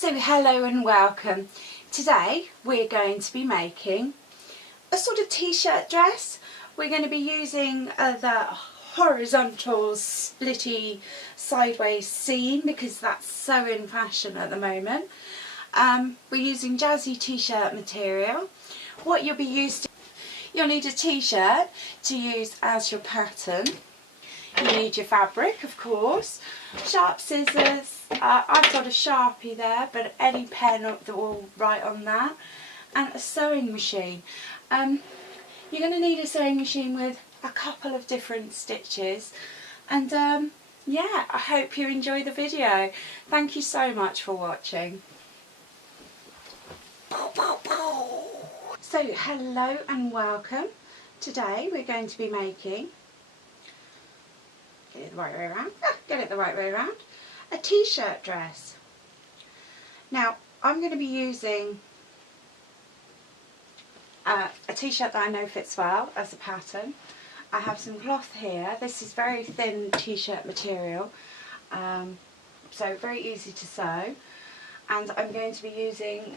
So hello and welcome. Today we're going to be making a sort of t-shirt dress. We're going to be using the horizontal splitty sideways seam because that's so in fashion at the moment. We're using jazzy t-shirt material. What you'll be using, you'll need a t-shirt to use as your pattern. You need your fabric, of course, sharp scissors, I've got a Sharpie there, but any pen that will write on that, and a sewing machine. You're going to need a sewing machine with a couple of different stitches, and yeah, I hope you enjoy the video. Thank you so much for watching. So hello and welcome. Today we're going to be making, get it the right way around, a t-shirt dress. Now I'm going to be using a t-shirt that I know fits well as a pattern. I have some cloth here. This is very thin t-shirt material, so very easy to sew, and I'm going to be using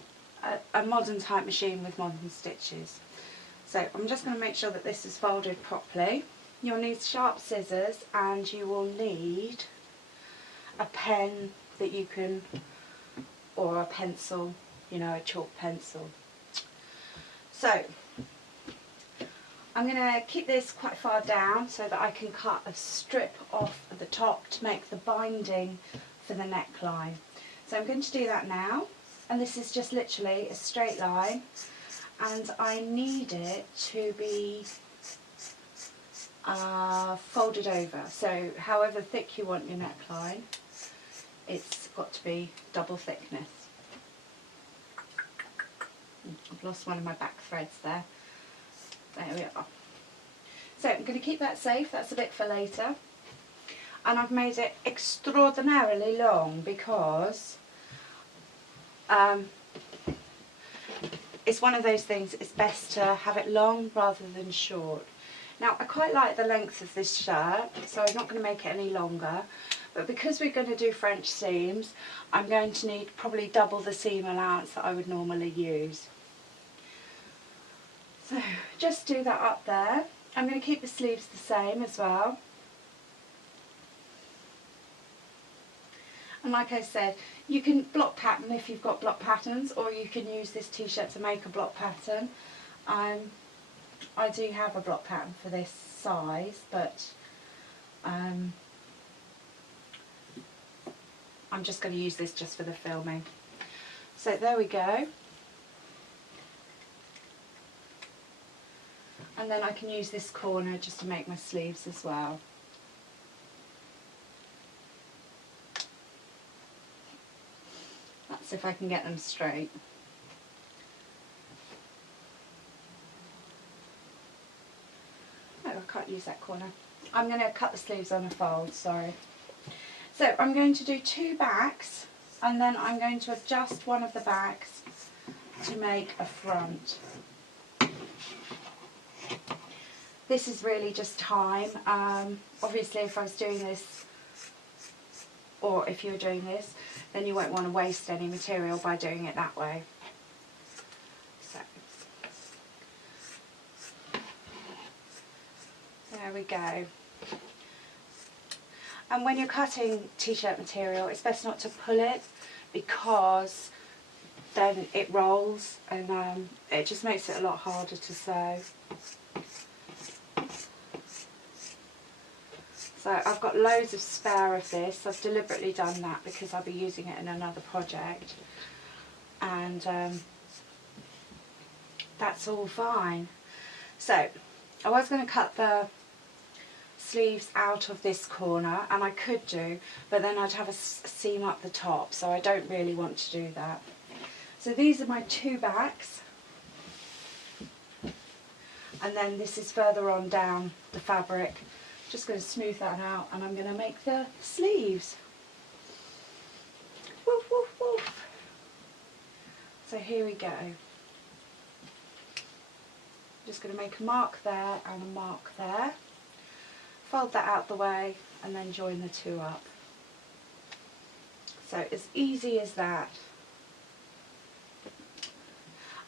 a modern type machine with modern stitches. So I'm just going to make sure that this is folded properly. You'll need sharp scissors, and you will need a pen that you can, or a pencil, you know, a chalk pencil. So I'm going to keep this quite far down so that I can cut a strip off at the top to make the binding for the neckline. So I'm going to do that now, and this is just literally a straight line, and I need it to be folded over, so however thick you want your neckline, it's got to be double thickness. I've lost one of my back threads there. There we are. So I'm going to keep that safe, that's a bit for later. And I've made it extraordinarily long because it's one of those things, it's best to have it long rather than short. Now I quite like the length of this shirt, so I'm not going to make it any longer, but because we're going to do French seams, I'm going to need probably double the seam allowance that I would normally use. So just do that up there. I'm going to keep the sleeves the same as well. And like I said, you can block pattern if you've got block patterns, or you can use this t-shirt to make a block pattern. I do have a block pattern for this size, but I'm just going to use this just for the filming. So there we go. And then I can use this corner just to make my sleeves as well. That's if I can get them straight. I can't use that corner. I'm going to cut the sleeves on a fold, sorry. So I'm going to do two backs, and then I'm going to adjust one of the backs to make a front. This is really just time. Obviously if I was doing this, or if you're doing this, then you won't want to waste any material by doing it that way. There we go. And when you're cutting t-shirt material, it's best not to pull it, because then it rolls, and it just makes it a lot harder to sew. So I've got loads of spare of this. I've deliberately done that because I'll be using it in another project, and that's all fine. So I was going to cut the sleeves out of this corner, and I could do, but then I'd have a seam up the top, so I don't really want to do that. So these are my two backs, and then this is further on down the fabric. Just going to smooth that out, and I'm going to make the sleeves. Woof, woof, woof. So here we go. Just going to make a mark there and a mark there. Fold that out the way, and then join the two up. So as easy as that.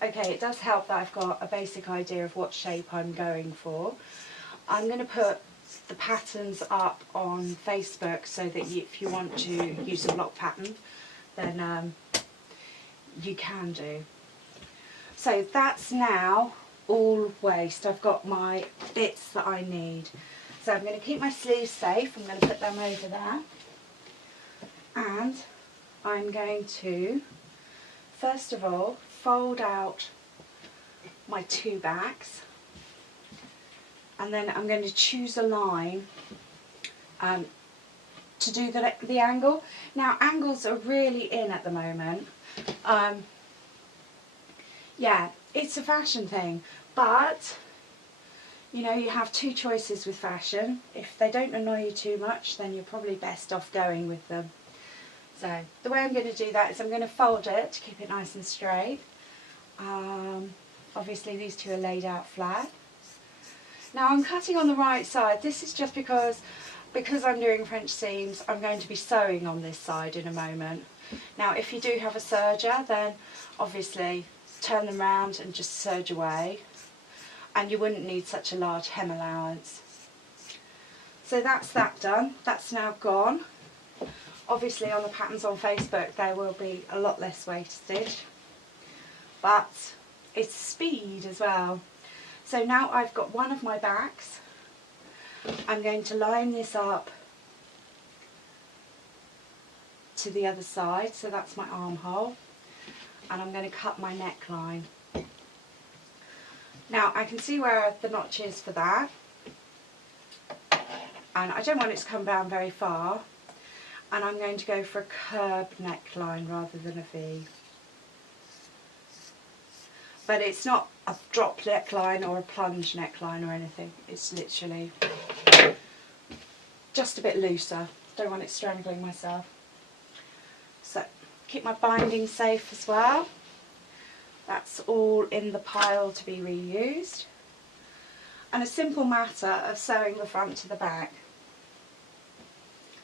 okay, it does help that I've got a basic idea of what shape I'm going for. I'm going to put the patterns up on Facebook so that if you want to use a block pattern, then you can do. So that's now all waist. I've got my bits that I need. So I'm going to keep my sleeves safe. I'm going to put them over there. And I'm going to, first of all, fold out my two backs. And then I'm going to choose a line to do the angle. Now, angles are really in at the moment. Yeah, it's a fashion thing, but you know, you have two choices with fashion. If they don't annoy you too much, then you're probably best off going with them. So the way I'm going to do that is I'm going to fold it to keep it nice and straight. Obviously these two are laid out flat. Now I'm cutting on the right side. This is just because I'm doing French seams, I'm going to be sewing on this side in a moment. Now if you do have a serger, then obviously turn them round and just serge away, and you wouldn't need such a large hem allowance. So that's that done. That's now gone. Obviously on the patterns on Facebook there will be a lot less wastage, but it's speed as well. So now I've got one of my backs. I'm going to line this up to the other side, so that's my armhole, and I'm going to cut my neckline. Now I can see where the notch is for that, and I don't want it to come down very far, and I'm going to go for a curved neckline rather than a V. But it's not a drop neckline or a plunge neckline or anything, it's literally just a bit looser. Don't want it strangling myself. So keep my binding safe as well. That's all in the pile to be reused. And a simple matter of sewing the front to the back.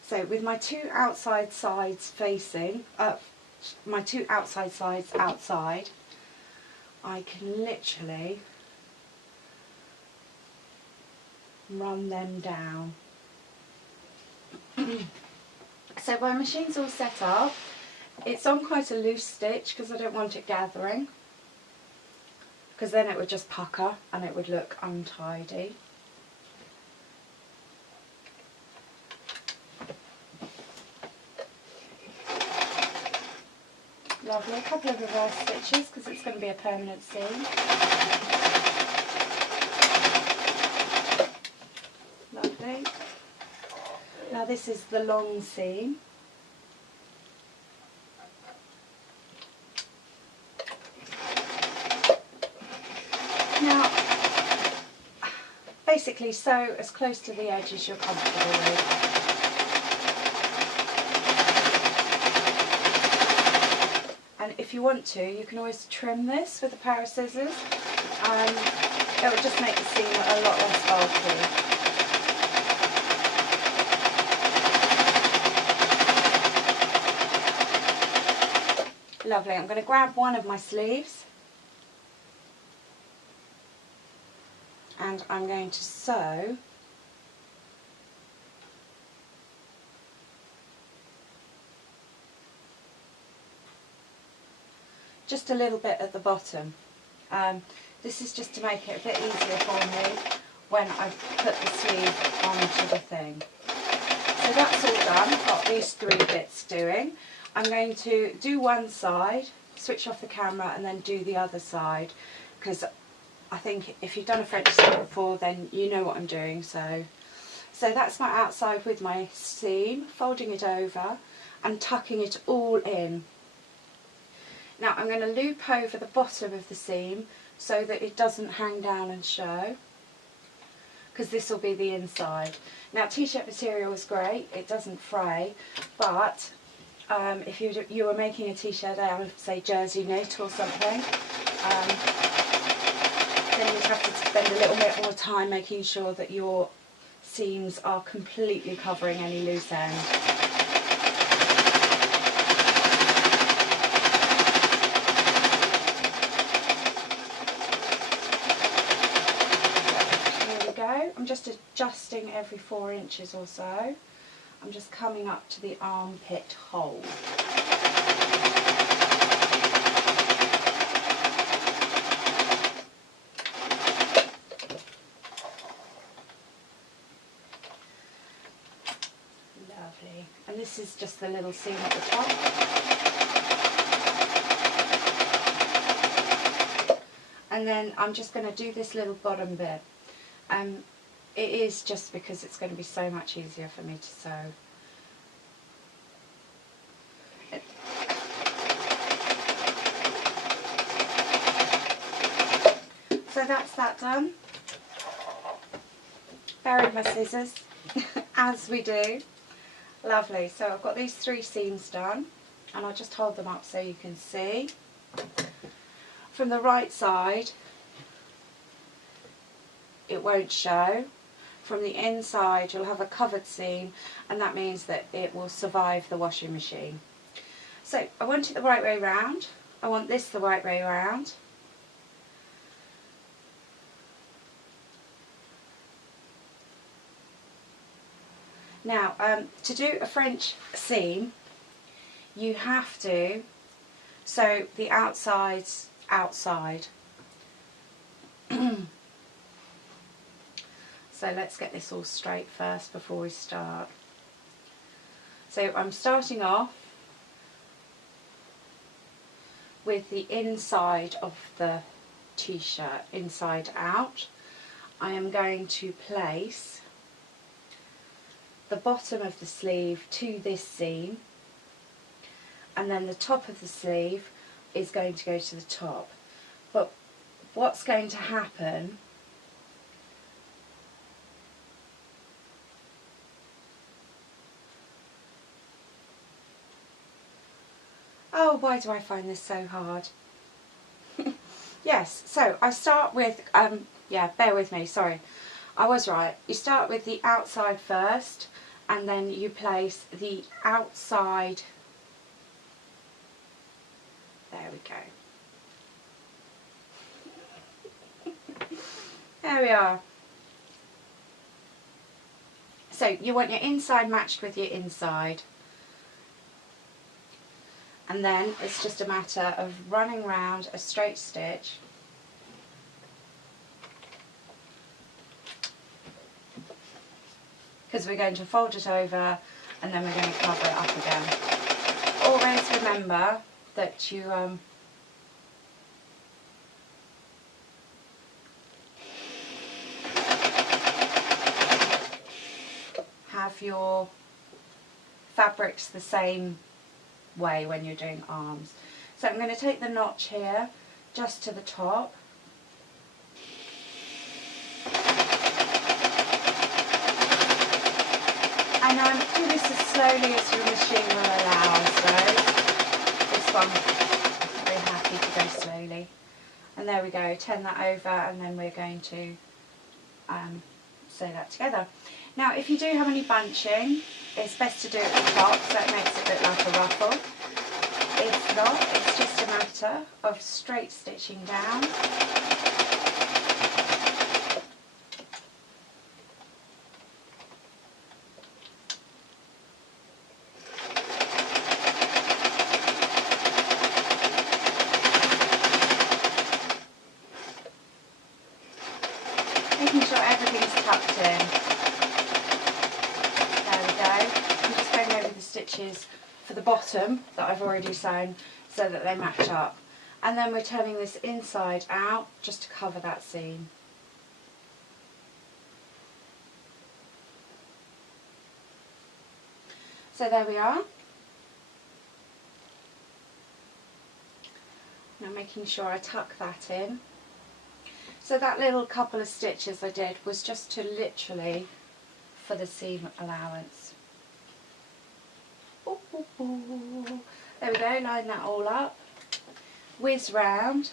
So with my two outside sides facing, my two outside sides outside, I can literally run them down. So my machine's all set up. It's on quite a loose stitch because I don't want it gathering, because then it would just pucker and it would look untidy. Lovely, a couple of reverse stitches because it's going to be a permanent seam. Lovely. Now this is the long seam. Now, basically sew as close to the edge as you're comfortable with. And if you want to, you can always trim this with a pair of scissors. It will just make the seam a lot less bulky. Lovely, I'm going to grab one of my sleeves and I'm going to sew just a little bit at the bottom. This is just to make it a bit easier for me when I put the sleeve onto the thing. So that's all done. I've got these three bits doing. I'm going to do one side, switch off the camera and then do the other side, because I think if you've done a French seam before then you know what I'm doing. So that's my outside with my seam, folding it over and tucking it all in. Now I'm going to loop over the bottom of the seam so that it doesn't hang down and show, because this will be the inside. Now t-shirt material is great, it doesn't fray, but if you were making a t-shirt out of, say, jersey knit or something, then you'd have to spend a little bit more time making sure that your seams are completely covering any loose end. adjusting every 4 inches or so. I'm just coming up to the armpit hole. Lovely. And this is just the little seam at the top. And then I'm just going to do this little bottom bit. It is just because it's going to be so much easier for me to sew. So that's that done. Buried my scissors, as we do. Lovely. So I've got these 3 seams done, and I'll just hold them up so you can see. From the right side, it won't show. From the inside, you'll have a covered seam, and that means that it will survive the washing machine. So I want it the right way round. I want this the right way round. Now, to do a French seam, you have to sew the outsides outside. So let's get this all straight first before we start. So I'm starting off with the inside of the t-shirt, inside out. I am going to place the bottom of the sleeve to this seam, and then the top of the sleeve is going to go to the top. But what's going to happen oh, why do I find this so hard? Yes, so I start with yeah, bear with me, sorry, I was right. You start with the outside first, and then you place the outside. There we go. There we are. So you want your inside matched with your inside. And then it's just a matter of running round a straight stitch. Because we're going to fold it over and then we're going to cover it up again. Always remember that you have your fabrics the same way when you're doing arms. So I'm going to take the notch here just to the top. And I'm doing this as slowly as your machine will allow, so this one I'm very happy to go slowly. And there we go, turn that over, and then we're going to sew that together. Now if you do have any bunching, it's best to do it at the top so it makes it look like a ruffle. If not, it's just a matter of straight stitching down. Making sure everything's tucked in. There we go. I'm just going over the stitches for the bottom that I've already sewn so that they match up. And then we're turning this inside out just to cover that seam. So there we are. Now making sure I tuck that in. So that little couple of stitches I did was just to literally for the seam allowance. Ooh, ooh, ooh. There we go, line that all up, whiz round.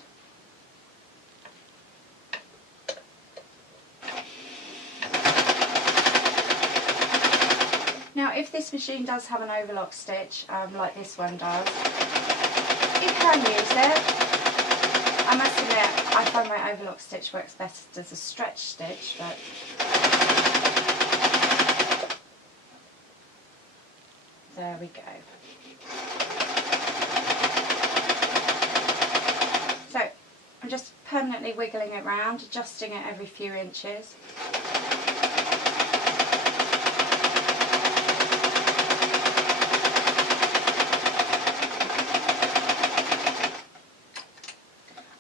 Now if this machine does have an overlock stitch, like this one does, you can use it. I must admit, I find my overlock stitch works best as a stretch stitch, but There we go. So I'm just permanently wiggling it round, adjusting it every few inches.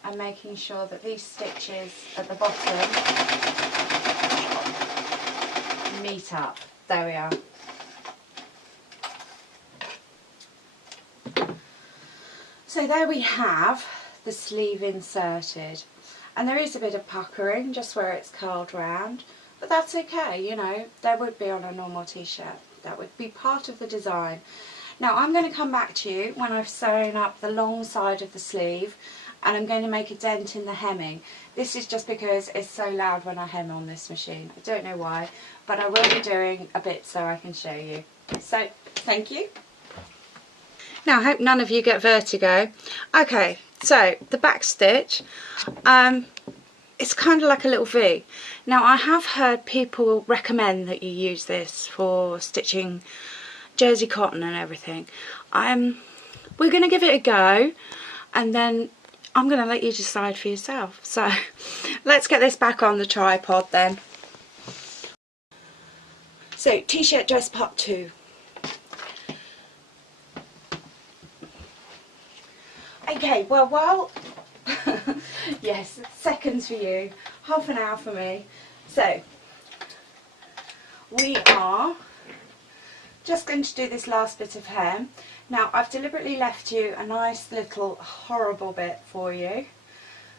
And making sure that these stitches at the bottom meet up. There we are. So there we have the sleeve inserted, and there is a bit of puckering just where it's curled round, but that's okay, you know, there would be on a normal t-shirt. That would be part of the design. Now I'm going to come back to you when I've sewn up the long side of the sleeve, and I'm going to make a dent in the hemming. This is just because it's so loud when I hem on this machine. I don't know why, but I will be doing a bit so I can show you. So thank you. Now I hope none of you get vertigo. Okay, so the back stitch, it's kind of like a little V. Now I have heard people recommend that you use this for stitching jersey cotton and everything. We're going to give it a go, and then I'm going to let you decide for yourself. So let's get this back on the tripod then. So t-shirt dress part 2. Okay, well, yes, seconds for you, half an hour for me. So, we are just going to do this last bit of hem. Now, I've deliberately left you a nice little horrible bit for you.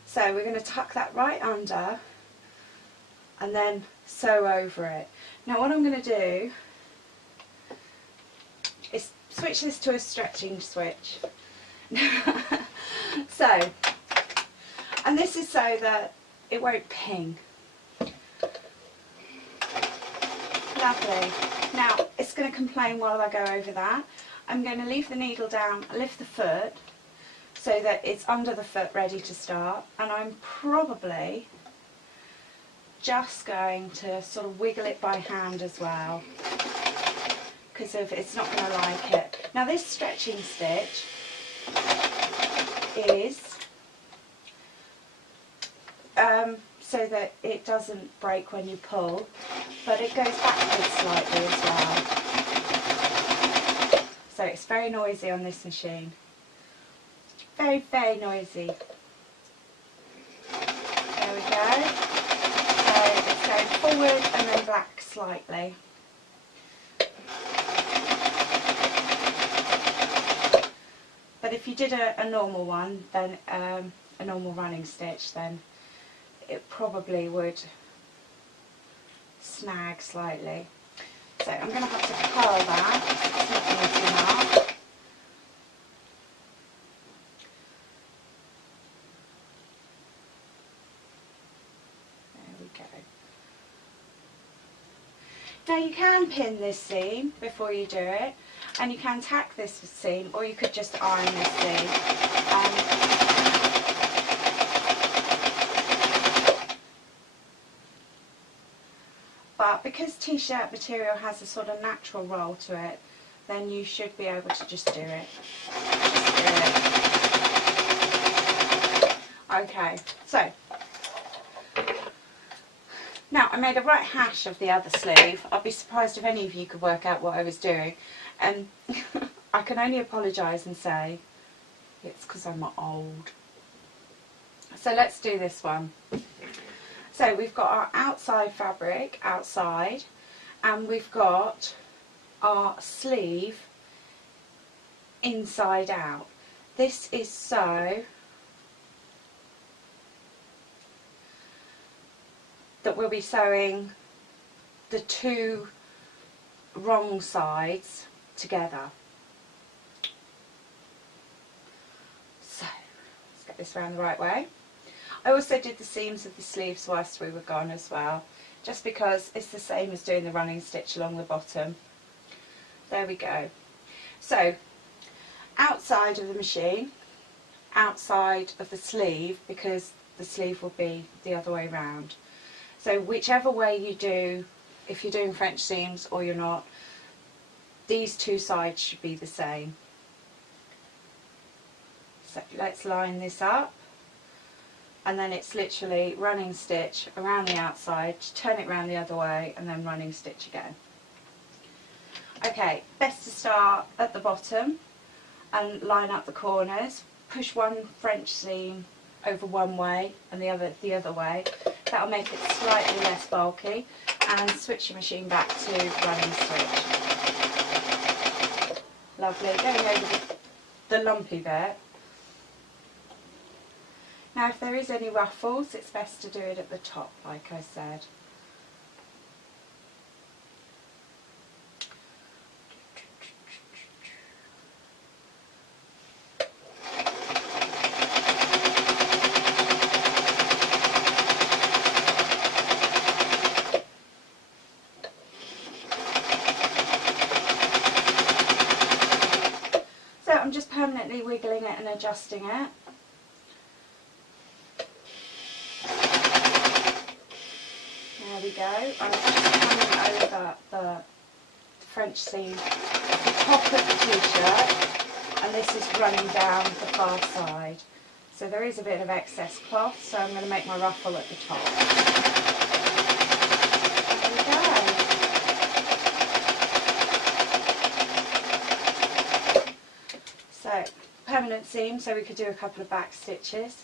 So, we're going to tuck that right under and then sew over it. Now, what I'm going to do is switch this to a stretching switch. So, and this is so that it won't ping. Lovely. Now it's going to complain while I go over that. I'm going to leave the needle down, lift the foot so that it's under the foot ready to start, and I'm probably just going to sort of wiggle it by hand as well, because it's not going to like it. Now this stretching stitch is so that it doesn't break when you pull, but it goes backwards slightly as well. So it's very noisy on this machine. Very, very noisy. There we go. So it's going forward and then back slightly. But if you did a normal one, then a normal running stitch, then it probably would snag slightly. So I'm going to have to curl that. It's not neat enough. There we go. Now you can pin this seam before you do it, and you can tack this seam, or you could just iron this seam. But because t-shirt material has a sort of natural roll to it, then you should be able to just do it. Okay, so now I made a right hash of the other sleeve. I'd be surprised if any of you could work out what I was doing, and I can only apologise and say it's because I'm old. So let's do this one. So we've got our outside fabric outside, and we've got our sleeve inside out. This is so that we'll be sewing the two wrong sides together. So let's get this around the right way. I also did the seams of the sleeves whilst we were gone as well, just because it's the same as doing the running stitch along the bottom. There we go. So outside of the machine, outside of the sleeve, because the sleeve will be the other way round. So whichever way you do, if you're doing French seams or you're not, these two sides should be the same. So let's line this up, and then it's literally running stitch around the outside, turn it around the other way, and then running stitch again. Okay, best to start at the bottom and line up the corners. Push one French seam over one way and the other way. That'll make it slightly less bulky, and switch your machine back to running stitch. Lovely. Going over the lumpy bit. Now if there is any ruffles, it's best to do it at the top, like I said. So I'm just permanently wiggling it and adjusting it. There we go. I'm just coming over the French seam, the top of the t-shirt, and this is running down the far side. So there is a bit of excess cloth, so I'm going to make my ruffle at the top. There we go. So, permanent seam, so we could do a couple of back stitches.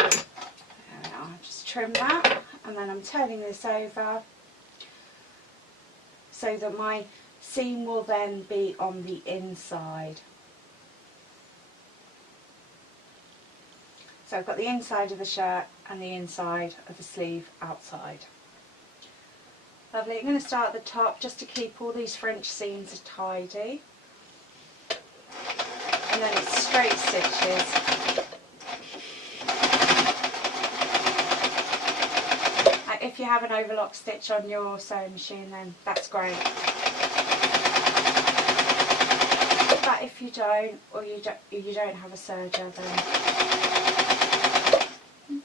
I'll just trim that, and then I'm turning this over so that my seam will then be on the inside. So I've got the inside of the shirt and the inside of the sleeve outside. Lovely. I'm going to start at the top just to keep all these French seams tidy. And then it's straight stitches. If you have an overlock stitch on your sewing machine, then that's great. But if you don't, or you don't have a serger, then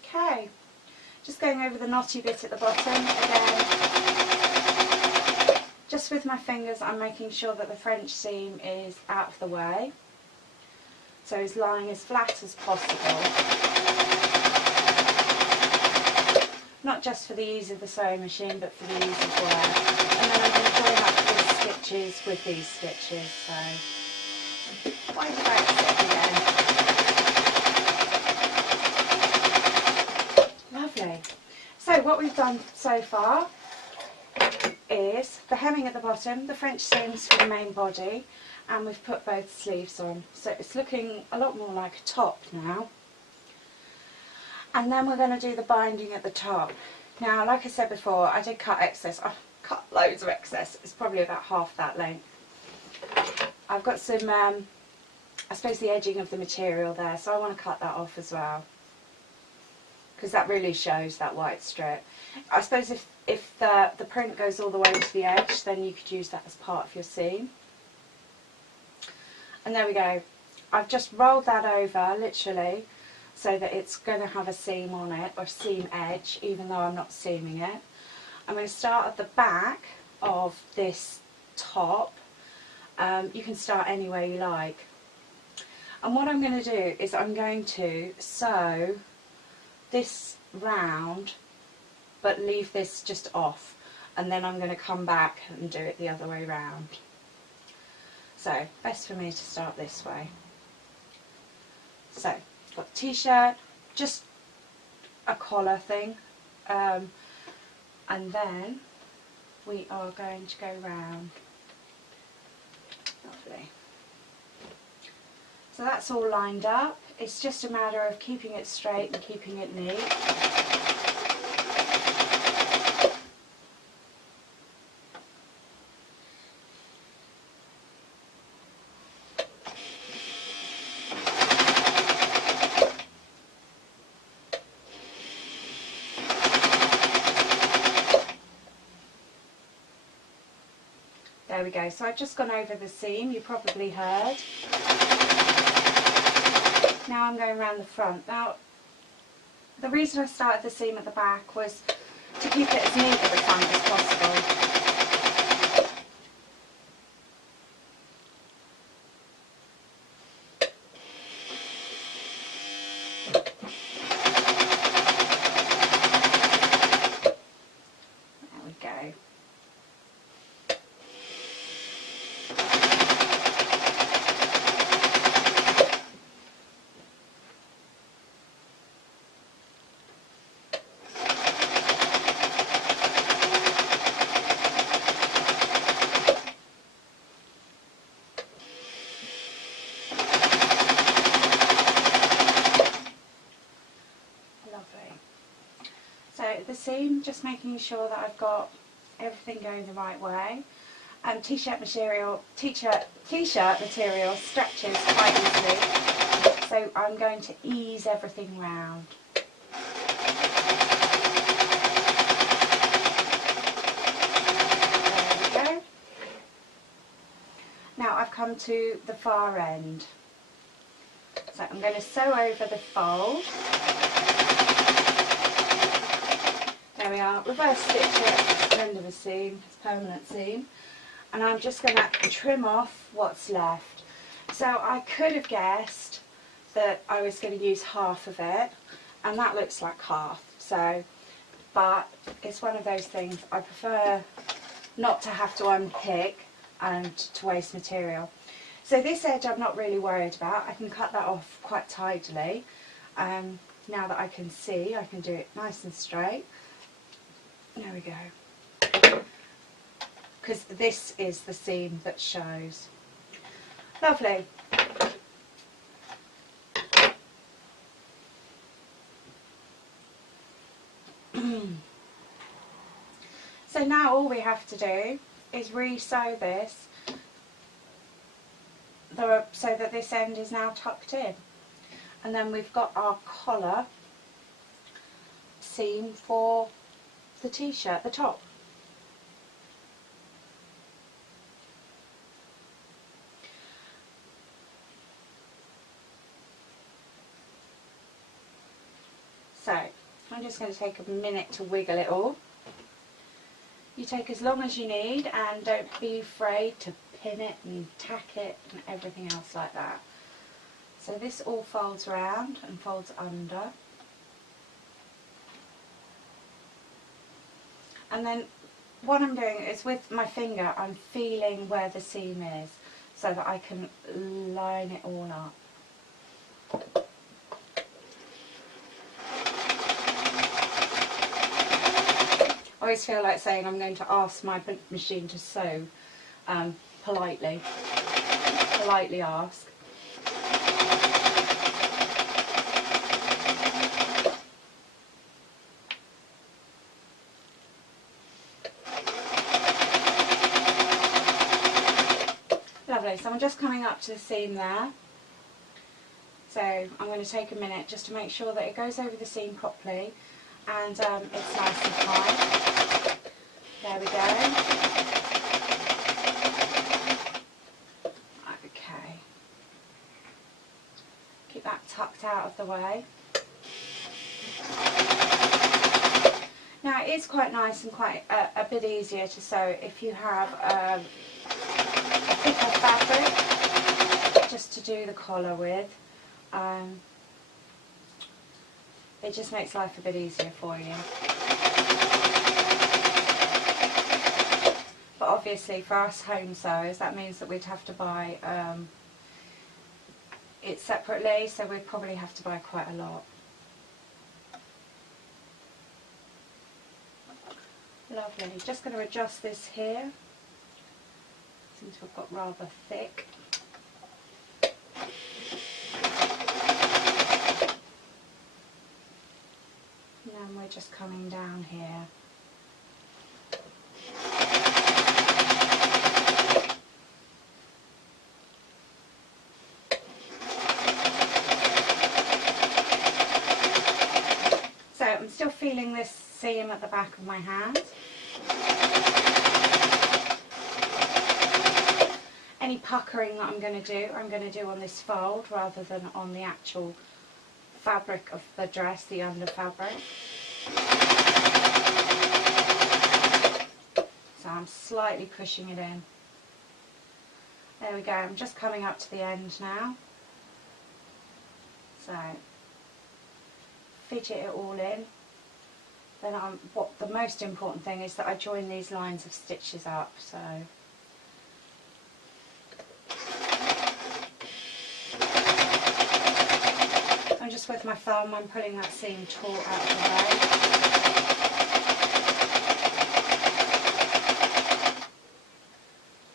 okay. Just going over the knotty bit at the bottom again. Just with my fingers, I'm making sure that the French seam is out of the way, so it's lying as flat as possible. Not just for the ease of the sewing machine, but for the ease of wear. And then I'm going to join up these stitches with these stitches. So, wind back stitch again. Lovely. So what we've done so far is the hemming at the bottom, the French seams for the main body, and we've put both sleeves on. So it's looking a lot more like a top now. And then we're going to do the binding at the top. Now, like I said before, I did cut excess. I've cut loads of excess. It's probably about half that length. I've got some, I suppose, the edging of the material there, so I want to cut that off as well, because that really shows that white strip. I suppose if the print goes all the way to the edge, then you could use that as part of your seam. And there we go. I've just rolled that over, literally, so that it's going to have a seam on it, or seam edge, even though I'm not seaming it. I'm going to start at the back of this top. You can start anywhere you like. And what I'm going to do is I'm going to sew this round, but leave this just off, and then I'm going to come back and do it the other way round. So, best for me to start this way. So, got the t-shirt, just a collar thing, and then we are going to go round. Lovely. So that's all lined up. It's just a matter of keeping it straight and keeping it neat. There we go. So I've just gone over the seam, you probably heard. Now I'm going around the front. Now, the reason I started the seam at the back was to keep it as neat at the front as possible. the seam, just making sure that I've got everything going the right way. T-shirt material stretches quite easily, so I'm going to ease everything round. There we go. Now I've come to the far end. So I'm going to sew over the fold. There we are, reverse stitch it, the end of the seam, it's permanent seam. And I'm just going to trim off what's left. So I could have guessed that I was going to use half of it, and that looks like half. So, but it's one of those things, I prefer not to have to unpick and to waste material. So this edge I'm not really worried about. I can cut that off quite tidily. Now that I can see, I can do it nice and straight. There we go. Because this is the seam that shows. Lovely. So now all we have to do is re-sew this so that this end is now tucked in. And then we've got our collar seam for the t-shirt, the top. So I'm just going to take a minute to wiggle it all. You take as long as you need, and don't be afraid to pin it and tack it and everything else like that. So this all folds around and folds under. And then what I'm doing is with my finger I'm feeling where the seam is so that I can line it all up. I always feel like saying I'm going to ask my machine to sew politely ask. Lovely, so I'm just coming up to the seam there. So I'm going to take a minute just to make sure that it goes over the seam properly and it's nice and tight. There we go. Okay. Keep that tucked out of the way. Now it is quite nice and quite a bit easier to sew if you have a thicker fabric just to do the collar with. It just makes life a bit easier for you. But obviously for us home sews that means that we'd have to buy it separately, so we'd probably have to buy quite a lot. Lovely, just going to adjust this here. Seems to have got rather thick. And then we're just coming down here. So I'm still feeling this seam at the back of my hand. Any puckering that I'm going to do on this fold rather than on the actual fabric of the dress, the under fabric. So I'm slightly pushing it in. There we go, I'm just coming up to the end now. So fidget it all in. Then what the most important thing is that I join these lines of stitches up. So I'm just with my thumb, I'm pulling that seam taut out of the way.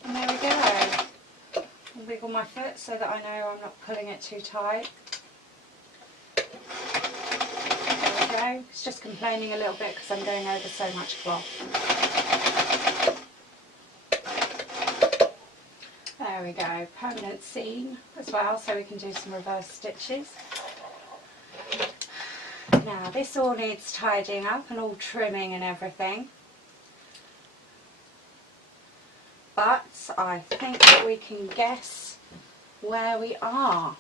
And there we go. I'll wiggle my foot so that I know I'm not pulling it too tight. There we go. It's just complaining a little bit because I'm going over so much cloth. There we go, permanent seam as well, so we can do some reverse stitches. Now this all needs tidying up and all trimming and everything. But I think that we can guess where we are.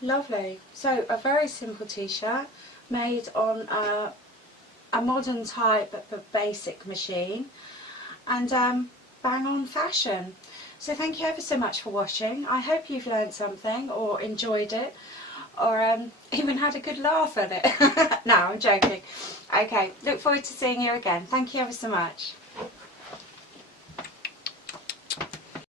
Lovely. So a very simple t-shirt made on a modern type of basic machine, and bang on fashion. So thank you ever so much for watching. I hope you've learned something or enjoyed it, or even had a good laugh at it. No, I'm joking. Okay, look forward to seeing you again. Thank you ever so much.